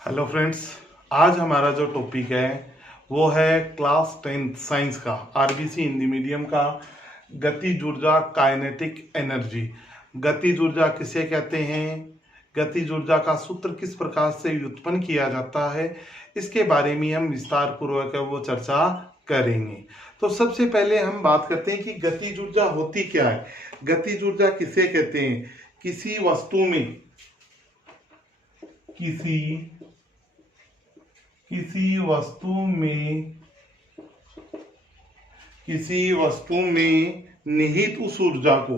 Hello friends, आज हमारा जो टॉपिक है वो है क्लास 10th साइंस का आरबीसी हिंदी मीडियम का गतिज ऊर्जा काइनेटिक एनर्जी। गतिज ऊर्जा किसे कहते हैं, गतिज ऊर्जा का सूत्र किस प्रकार से व्युत्पन्न किया जाता है, इसके बारे में हम विस्तार पूर्वक वो चर्चा करेंगे। तो सबसे पहले हम बात करते हैं कि गतिज ऊर्जा होती क्या है। गतिज ऊर्जा किसे कहते हैं? किसी वस्तु में किसी वस्तु में निहित उस ऊर्जा को,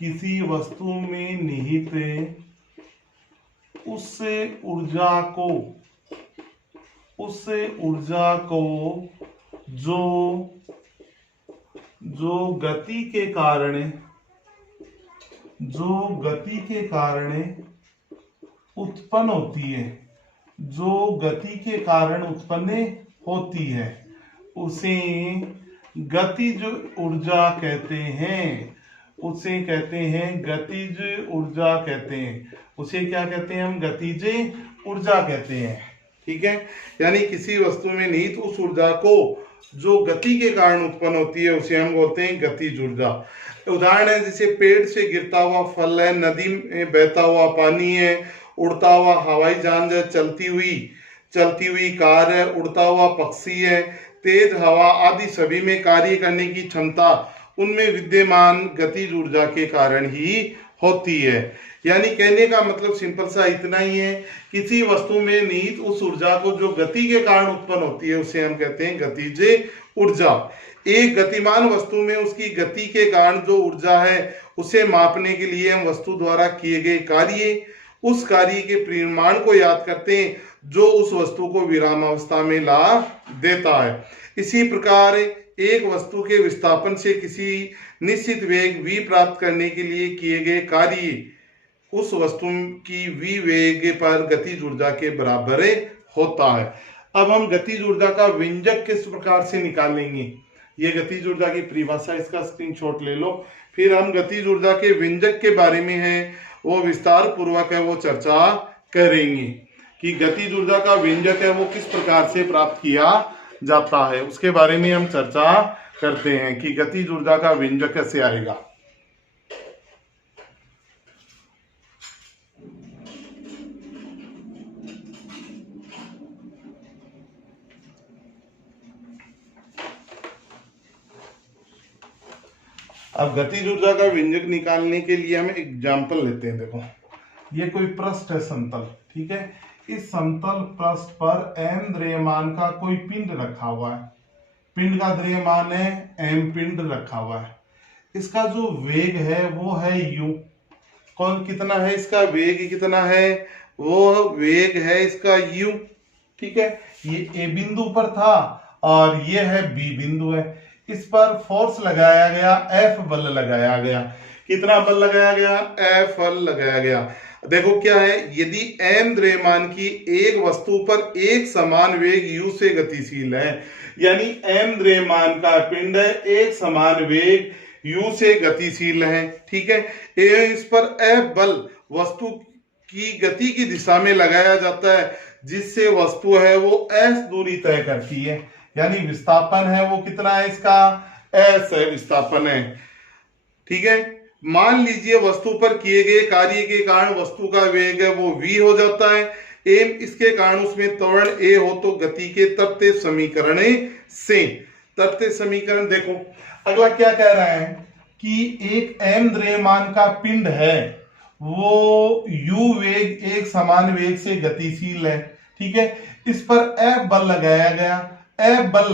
किसी वस्तु में निहित उस ऊर्जा को जो गति के कारण उत्पन्न होती है, उसे गतिज ऊर्जा कहते हैं। उसे क्या कहते हैं? हम गतिज ऊर्जा कहते हैं। ठीक है, यानी किसी वस्तु में निहित उस ऊर्जा को जो गति के कारण उत्पन्न होती है उसे हम बोलते हैं गतिज ऊर्जा। उदाहरण है जैसे पेड़ से गिरता हुआ फल है, नदी में बहता हुआ पानी है, उड़ता हुआ हवाई जहाज है, चलती हुई कार है, उड़ता हुआ पक्षी है, तेज हवा आदि सभी में कार्य करने की क्षमता उनमें विद्यमान गतिज ऊर्जा के कारण ही होती है। यानी कहने का मतलब सिंपल सा इतना ही है, किसी वस्तु में निहित उस ऊर्जा को जो गति के कारण उत्पन्न होती है उसे हम कहते हैं गतिज ऊर्जा। एक गतिमान वस्तु में उसकी गति के कारण जो ऊर्जा है उसे मापने के लिए हम वस्तु द्वारा किए गए कार्य, उस कार्य के परिमाण को याद करते हैं जो उस वस्तु को विरामावस्था में ला देता है। इसी प्रकार एक वस्तु के विस्थापन से किसी निश्चित वेग v प्राप्त करने के लिए किए गए कार्य उस वस्तु की v वेग पर गतिज ऊर्जा के बराबर होता है। अब हम गतिज ऊर्जा का व्यंजक किस प्रकार से निकालेंगे, ये गतिज ऊर्जा की परिभाषा, इसका स्क्रीनशॉट ले लो। फिर हम गतिज ऊर्जा के व्यंजक के बारे में है वो विस्तार पूर्वक है वो चर्चा करेंगे कि गतिज ऊर्जा का व्यंजक है वो किस प्रकार से प्राप्त किया जाता है, उसके बारे में हम चर्चा करते हैं कि गतिज ऊर्जा का व्यंजक कैसे आएगा। अब गतिज ऊर्जा का व्यंजक निकालने के लिए हम एग्जाम्पल लेते हैं। देखो, ये कोई पृष्ठ है समतल, ठीक है। इस समतल पृष्ठ पर m द्रव्यमान का कोई पिंड रखा हुआ है, पिंड का द्रव्यमान है m, पिंड रखा हुआ है। इसका जो वेग है वो है u। कौन कितना है इसका वेग, कितना है वो वेग है इसका u। ठीक है, ये a बिंदु पर था और ये है b बिंदु है। इस पर फोर्स लगाया गया, F बल लगाया गया। कितना बल लगाया गया? F बल लगाया गया। देखो क्या है, यदि m द्रव्यमान की एक वस्तु पर एक समान वेग u से गतिशील है, यानी m द्रव्यमान का पिंड है एक समान वेग u से गतिशील है, ठीक है। इस पर F बल वस्तु की गति की दिशा में लगाया जाता है जिससे वस्तु है वो s दूरी तय करती है, यानी विस्थापन है वो कितना है इसका? s है, विस्थापन है। ठीक है, मान लीजिए वस्तु पर किए गए कार्य के कारण वस्तु का वेग है वो v हो जाता है, m इसके कारण उसमें त्वरण a हो तो गति के तत्व समीकरण से, तत्व समीकरण देखो अगला क्या कह रहा है कि एक m द्रव्यमान का पिंड है वो u वेग एक समान वेग से गतिशील है, ठीक है। इस पर F बल लगाया गया। F बल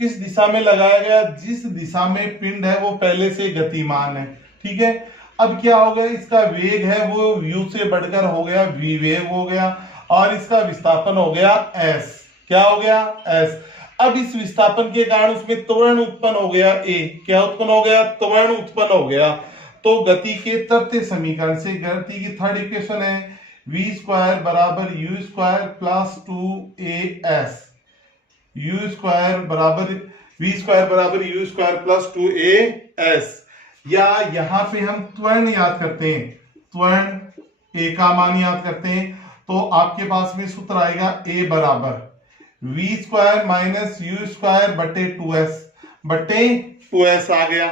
किस दिशा में लगाया गया? जिस दिशा में पिंड है वो पहले से गतिमान है, ठीक है। अब क्या हो गया, इसका वेग है वो u से बढ़कर हो गया v वेग हो गया और इसका विस्थापन हो गया s। क्या हो गया? s। अब इस विस्थापन के कारण उसमें त्वरण उत्पन्न हो गया a। क्या उत्पन्न हो गया? त्वरण उत्पन्न हो गया। तो गति के तत्व समीकरण से, गति की थर्ड इक्वेशन है v स्क्वायर बराबर u square plus 2as, u square बराबर v स्क्वायर बराबर u स्क्वायर प्लस 2as। या यहां पे हम त्वरण याद करते हैं, त्वरण ए का मान याद करते हैं तो आपके पास में सूत्र आएगा ए बराबर V square minus U square बटे 2s आ गया।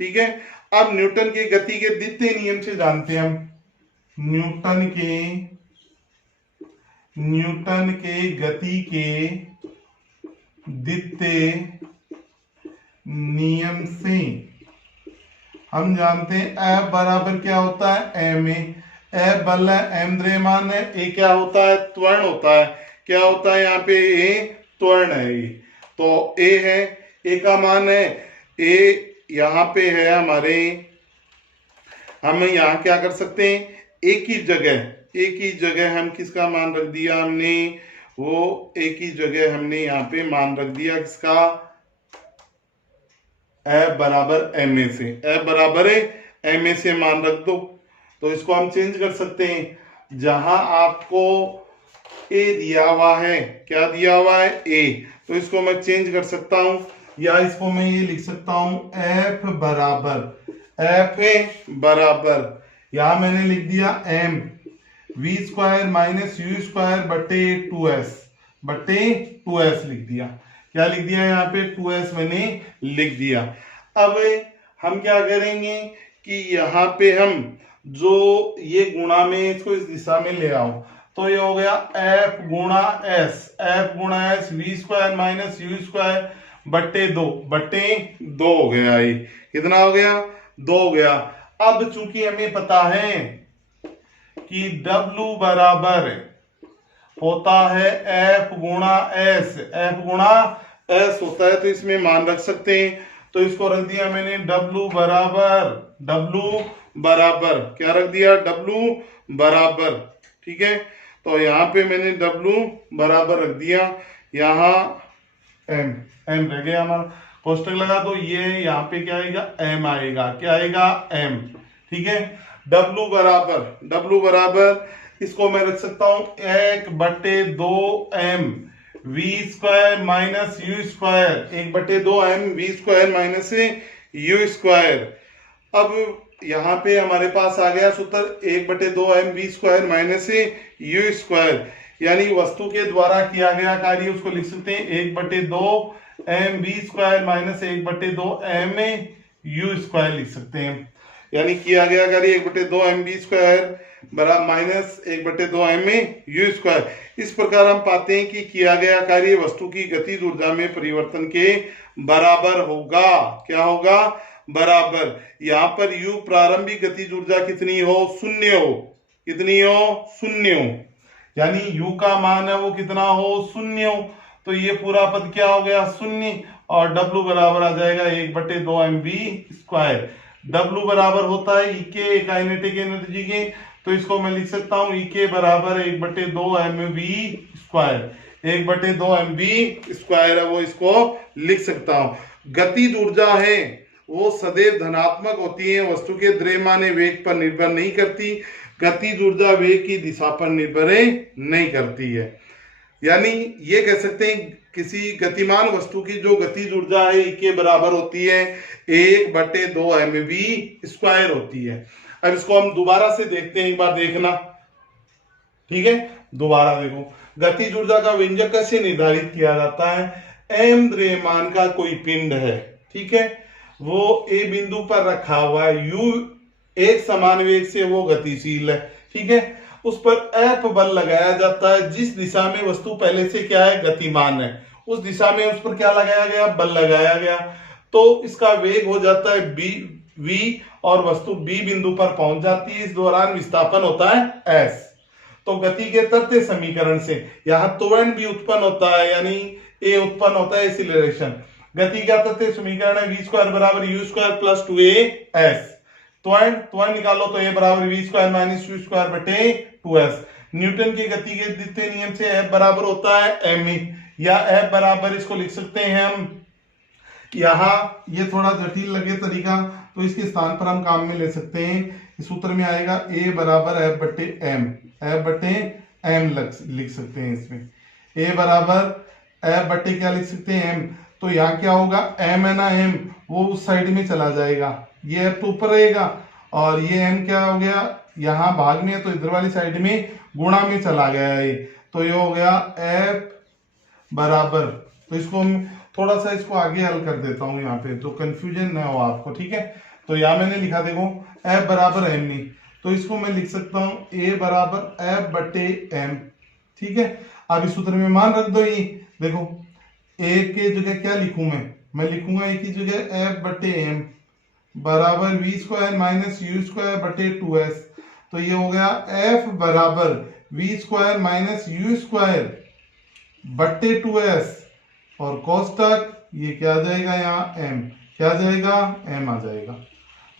ठीक है, अब न्यूटन के गति के द्वितीय नियम से जानते हैं हम, न्यूटन के गति के द्वितीय नियम से हम जानते हैं F बराबर क्या होता है एम ए। F बल है, m द्रव्यमान है, ए क्या होता है त्वरण होता है। क्या होता है यहाँ पे ए त्वरण है ये, तो ए है, ए का मान है ए यहाँ पे है हमारे, हम यहाँ क्या कर सकते हैं एक ही जगह हम किसका मान रख दिया हमने, वो एक ही जगह हमने यहाँ पे मान रख दिया किसका, F बराबर एम ए से, F बराबर एम ए से मान रख दो। तो इसको हम चेंज कर सकते हैं, जहां आपको ए दिया हुआ है, क्या दिया हुआ है ए, तो इसको मैं चेंज कर सकता हूं, या इसको मैं ये लिख सकता हूं F बराबर यहां मैंने लिख दिया m V square minus U square बटे 2s लिख दिया। क्या लिख दिया यहाँ पे 2s मैंने लिख दिया। अब हम क्या करेंगे कि यहाँ पे हम जो ये गुणा में इसको इस दिशा में ले आओ, तो ये हो गया f गुणा s V square minus U square बटे 2 हो गया। ये कितना हो गया 2 हो गया। अब चूंकि हमें पता है कि W बराबर होता है F गुणा S होता है, तो इसमें मान रख सकते हैं। तो इसको रख दिया मैंने W बराबर क्या रख दिया W बराबर। ठीक है, तो यहाँ पे मैंने W बराबर रख दिया, यहाँ m रह गया हमारा, कोष्टक लगा दो, ये यहाँ पे क्या आएगा m आएगा, क्या आएगा m। ठीक है, W बराबर इसको मैं रख सकता हूं 1/2m V square minus U square, 1/2m V square minus U square. अब यहाँ पे हमारे पास आ गया सूत्र 1/2m V square minus U square, यानी वस्तु के द्वारा किया गया कार्य उसको लिख सकते हैं 1/2m V square minus 1/2m U square लिख सकते हैं। यानी किया गया कार्य 1/2m वी स्क्वायर बराबर माइनस 1/2m यू स्क्वायर। इस प्रकार हम पाते हैं कि किया गया कार्य वस्तु की गतिज ऊर्जा में परिवर्तन के बराबर होगा। क्या होगा बराबर। यहाँ पर u प्रारंभिक गतिज ऊर्जा कितनी हो, शून्य हो, कितनी हो शून्य हो, यानी u का मान है वो कितना हो शून्य हो, तो ये पूरा पद क्या हो गया शून्य, और W बराबर आ जाएगा 1/2m वी स्क्वायर। W बराबर होता है Ek काइनेटिक एनर्जी के, तो इसको मैं लिख सकता हूँ Ek बराबर 1/2m V square, 1/2m V square है वो, इसको लिख सकता हूँ। गतिज ऊर्जा है वो सदैव धनात्मक होती है, वस्तु के द्रव्यमान वेग पर निर्भर नहीं करती। गतिज ऊर्जा वेग की दिशा पर निर्भर नहीं करती है। यानी ये कह सकते हैं किसी गतिमान वस्तु की जो गतिज ऊर्जा है के बराबर होती है 1/2m वी स्क्वायर होती है। अब इसको हम दोबारा से देखते हैं, एक बार देखना। ठीक है, दोबारा देखो, गतिज ऊर्जा का व्यंजक कैसे निर्धारित किया जाता है। m द्रव्यमान का कोई पिंड है, ठीक है, वो a बिंदु पर रखा हुआ है, u एक समान वेग से वो गतिशील है, ठीक है, उस पर F बल लगाया जाता है। जिस दिशा में वस्तु पहले से क्या है गतिमान है, उस दिशा में उस पर क्या लगाया गया बल लगाया गया, तो इसका वेग हो जाता है v, और वस्तु b बिंदु पर पहुंच जाती है। इस दौरान विस्थापन होता है s। तो गति के तृतीय समीकरण से यहाँ त्वरण भी उत्पन्न होता है, यानी a उत्पन्न होता है एक्सीलरेशन। गति का तृतीय समीकरण है v स्क्वायर बराबर u स्क्वायर प्लस 2as। त्वरण निकालो तो a बराबर v square minus u square बटे 2s। न्यूटन की गति के द्वितीय नियम से F बराबर होता है m, या F बराबर इसको लिख सकते हैं हम, यहाँ ये थोड़ा जटिल लगे तरीका तो इसके स्थान पर हम काम में ले सकते हैं। इस सूत्र में आएगा a बराबर F बटे m लिख सकते हैं। इसमें a बराबर F बटे क्या लिख सकते हैं m, तो यहाँ क्या होगा m है ना, m वो उस साइड में चला जाएगा, ये F तो ऊपर रहेगा और ये m क्या हो गया, यहाँ भाग में है तो इधर वाली साइड में गुणा में चला गया है, तो ये हो गया f बराबर, तो इसको थोड़ा सा इसको आगे हल कर देता हूँ यहाँ पे तो कंफ्यूजन ना हो आपको, ठीक है। तो यहाँ मैंने लिखा देखो f बराबर m नहीं, तो इसको मैं लिख सकता हूँ a बराबर f बटे m, ठीक है। अब इस सूत्र में मान रख दो, ये देखो a के जगह क्या लिखूं मैं लिखूंगा a की जगह f बटे m बराबर V square minus U square बटे 2s, तो ये हो गया f बराबर V square minus U square बटे 2s और कोष्टक ये क्या आ जाएगा, यहाँ m क्या आ जाएगा, m आ जाएगा।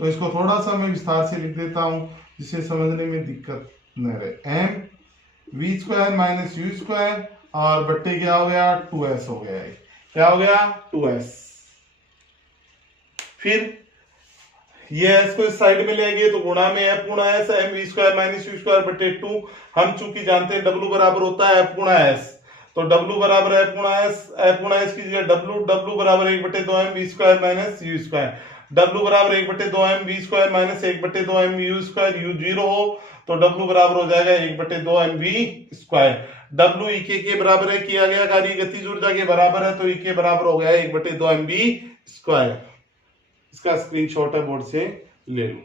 तो इसको थोड़ा सा मैं विस्तार से लिख देता हूं जिससे समझने में दिक्कत न रहे। m V square minus U square और बट्टे क्या हो गया, 2s हो गया है, क्या हो गया 2s। फिर ये s को इस साइड में लेंगे तो गुणा में f गुणा s, m V square minus U square बटे 2, हम चूंकि जानते हैं w बराबर होता है f गुणा s, तो w बराबर f गुणा s की जगह w बराबर 1/2 m V square minus U square, w बराबर 1/2 m V square minus 1/2 m U square, U 0 हो तो w बराबर हो जाएगा 1/2 m V square. w e के बराबर है, किया गया कार्य गतिज ऊर्जा के बराबर है, तो e के बराबर हो गया 1/2 m वी स्क्वायर। इसका स्क्रीनशॉट है बोर्ड से ले लो।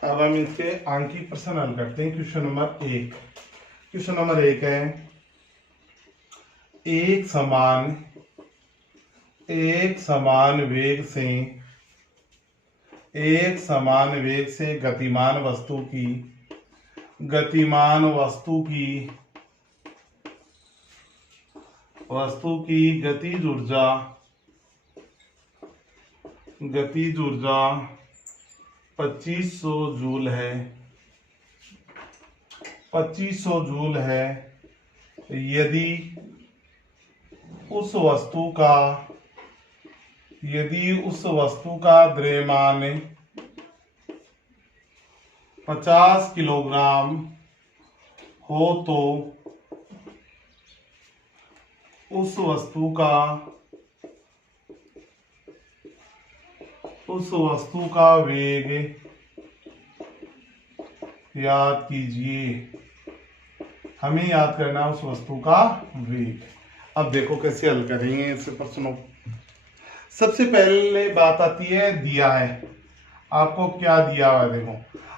अब हम इसके आंकी प्रश्न हल करते हैं। क्वेश्चन नंबर 1, क्वेश्चन नंबर 1 है एक समान वेग से गतिमान वस्तु की गतिज ऊर्जा 2500 जूल है, 2500 जूल है। यदि उस वस्तु का द्रव्यमान 50 किलोग्राम हो तो उस वस्तु का वेग याद कीजिए। हमें याद करना है उस वस्तु का वेग। अब देखो कैसे हल करेंगे ऐसे प्रश्नों। सबसे पहले बात आती है दिया है, आपको क्या दिया हुआ है। देखो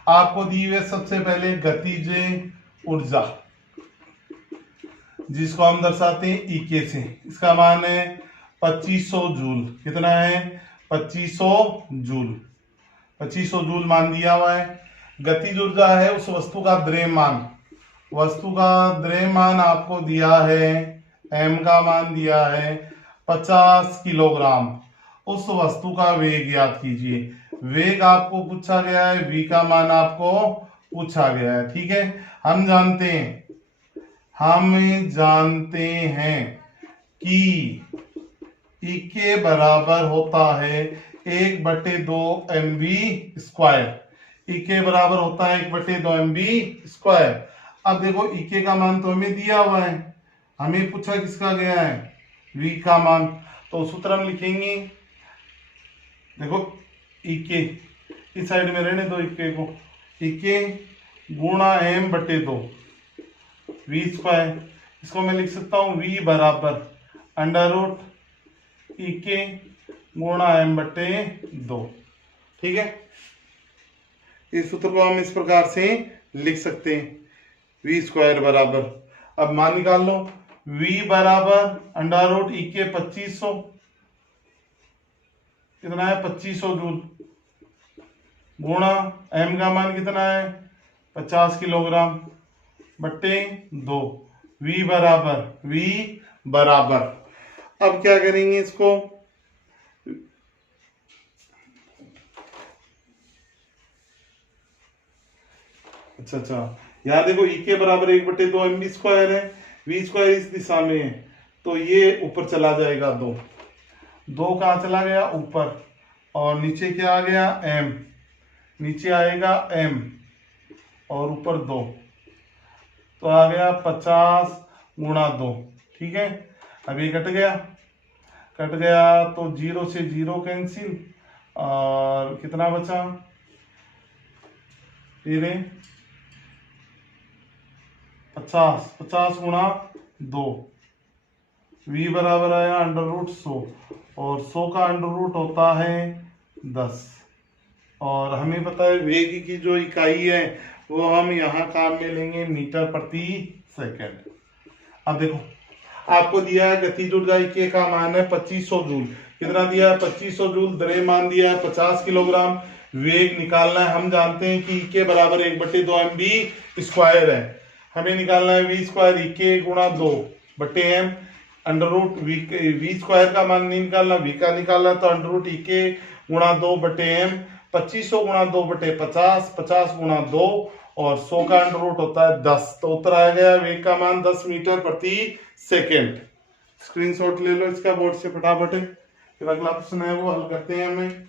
आपको दी हुई है सबसे पहले गतिज ऊर्जा, जिसको हम दर्शाते हैं ईके से। इसका मान है 2500 जूल। कितना है 2500 जूल। 2500 जूल मान दिया हुआ है। गतिज ऊर्जा है उस वस्तु का द्रव्यमान, वस्तु का द्रव्यमान आपको दिया है, m का मान दिया है 50 किलोग्राम। उस वस्तु का वेग याद कीजिए। वेग आपको पूछा गया है, v का मान आपको पूछा गया है। ठीक है, हम जानते हैं कि E के बराबर होता है 1/2 mv स्क्वायर। E के बराबर होता है 1/2 mv स्क्वायर। अब देखो E के का मान तो हमें दिया हुआ है, हमें पूछा किसका गया है, V का मान। तो सूत्र हम लिखेंगे, देखो E इस साइड में रहने दो इक्के को, इक्के गुणा m बटे 2 वी स्क्वायर। इसको मैं लिख सकता हूँ v बराबर अंडर रूट इक्के गुणा m बटे 2। ठीक है, इस सूत्र को हम इस प्रकार से लिख सकते हैं, वी स्क्वायर बराबर, अब मान निकाल लो, v बराबर अंडर रूट इक्के 2500, कितना है 2500 जूल, गुणा m का मान कितना है 50 किलोग्राम बट्टे 2, v बराबर अब क्या करेंगे इसको, अच्छा यार देखो ई के बराबर 1/2 एम बी स्क्वायर है, वी स्क्वायर इस दिशा में है तो ये ऊपर चला जाएगा 2, 2 कहाँ चला गया ऊपर, और नीचे क्या आ गया m, नीचे आएगा m और ऊपर 2, तो आ गया 50 गुणा 2। ठीक है, अब ये कट गया तो 0 से 0 कैंसिल, और कितना बचा फिर 50 गुणा 2, v बराबर आया अंडर रूट 100, और 100 का अंडर रूट होता है 10, और हमें पता है वेग की जो इकाई है वो हम यहाँ काम में लेंगे मीटर प्रति सेकंड। अब देखो आपको दिया है गतिज ऊर्जा के का मान है 2500 जूल, कितना दिया है 2500 जूल, द्रव्यमान दिया है 50 किलोग्राम, वेग निकालना है, हम जानते हैं कि के बराबर 1/2 एम बी स्क्वायर है, हमें निकालना है वी स्क्वायर इके गुणा 2 बटे M, under root V square का मान नहीं निकालना, वी का निकालना, तो अंडर रूट इके गुणा 2 बटे एम, 2500 गुणा 2 बटे 50, 50 गुणा 2, और 100 का अंडर रूट होता है 10, तो उत्तर आ गया वेग का मान 10 मीटर प्रति सेकेंड। स्क्रीनशॉट ले लो इसका बोर्ड से फटाफट, फिर अगला प्रश्न है वो हल करते हैं हमें।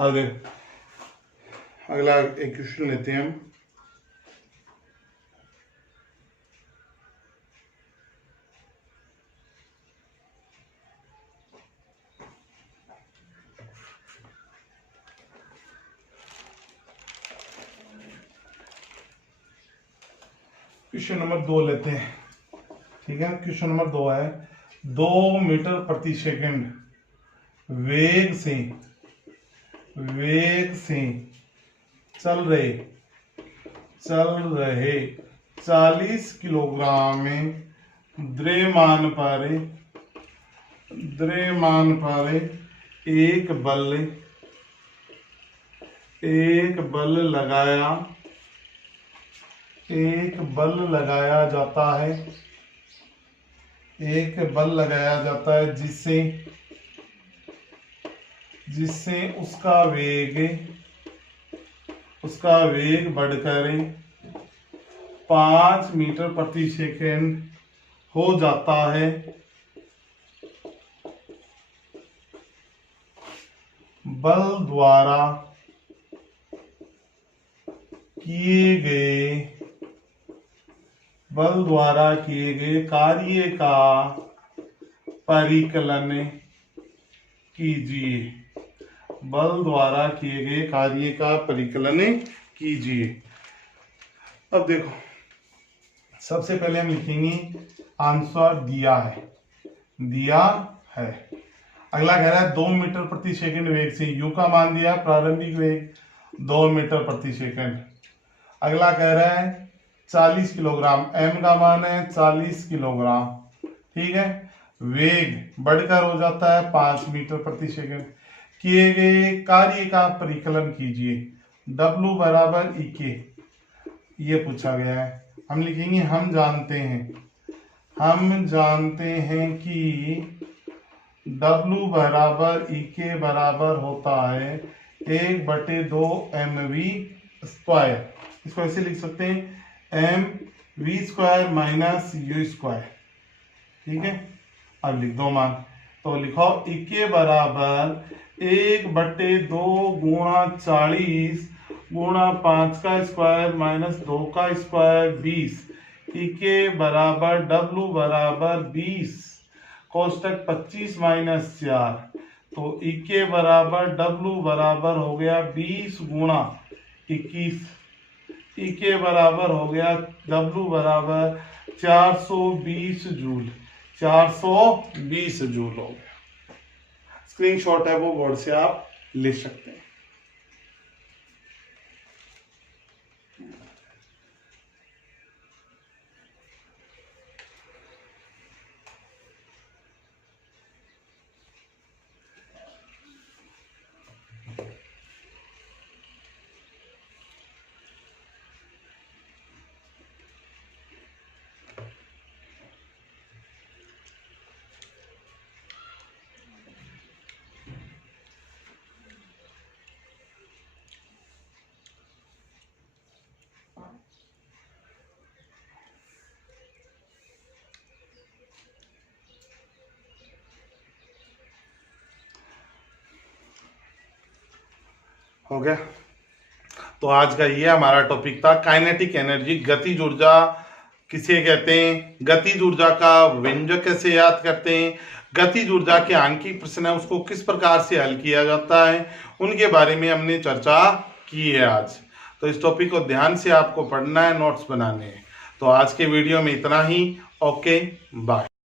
आगे अगला एक क्वेश्चन लेते हैं हम। क्वेश्चन नंबर 2 लेते हैं। ठीक है, क्वेश्चन नंबर 2 है 2 मीटर प्रति सेकंड वेग से चल रहे 40 किलोग्राम में द्रव्यमान पर एक बल लगाया जाता है जिससे उसका वेग बढ़कर 5 मीटर प्रति सेकंड हो जाता है। बल द्वारा किए गए कार्य का परिकलन कीजिए। बल द्वारा किए गए कार्य का परिकलन कीजिए। अब देखो सबसे पहले हम लिखेंगे आंसर दिया है। अगला कह रहा है 2 मीटर प्रति सेकंड वेग से, यू का मान दिया प्रारंभिक वेग 2 मीटर प्रति सेकंड। अगला कह रहा है 40 किलोग्राम, m का मान है 40 किलोग्राम, ठीक है। वेग बढ़कर हो जाता है 5 मीटर प्रति सेकंड। किए गए कार्य का परिकलन कीजिए, W बराबर EK, ये पूछा गया है। हम लिखेंगे हम जानते हैं कि W बराबर EK बराबर होता है 1/2 mv स्क्वायर। इसको ऐसे लिख सकते हैं mv square minus u square, ठीक है। अब लिख दो मान, तो लिखो EK बराबर 1/2 गुणा 40 गुणा 5 का स्क्वायर माइनस 2 का स्क्वायर 20। EK बराबर W बराबर 20 कोष्टक 25 माइनस 4, तो EK बराबर W बराबर हो गया 20 गुणा 21। EK बराबर हो गया W बराबर 420 जूल, 420 जूल हो गया। स्क्रीनशॉट है वो बोर्ड से आप ले सकते हैं। हो गया। तो आज का ये हमारा टॉपिक था काइनेटिक एनर्जी, गतिज ऊर्जा किसे कहते हैं, गतिज ऊर्जा का व्यंजक कैसे याद करते हैं, गतिज ऊर्जा के आंकिक प्रश्न है उसको किस प्रकार से हल किया जाता है, उनके बारे में हमने चर्चा की है आज। तो इस टॉपिक को ध्यान से आपको पढ़ना है, नोट्स बनाने हैं। तो आज के वीडियो में इतना ही। Okay, bye.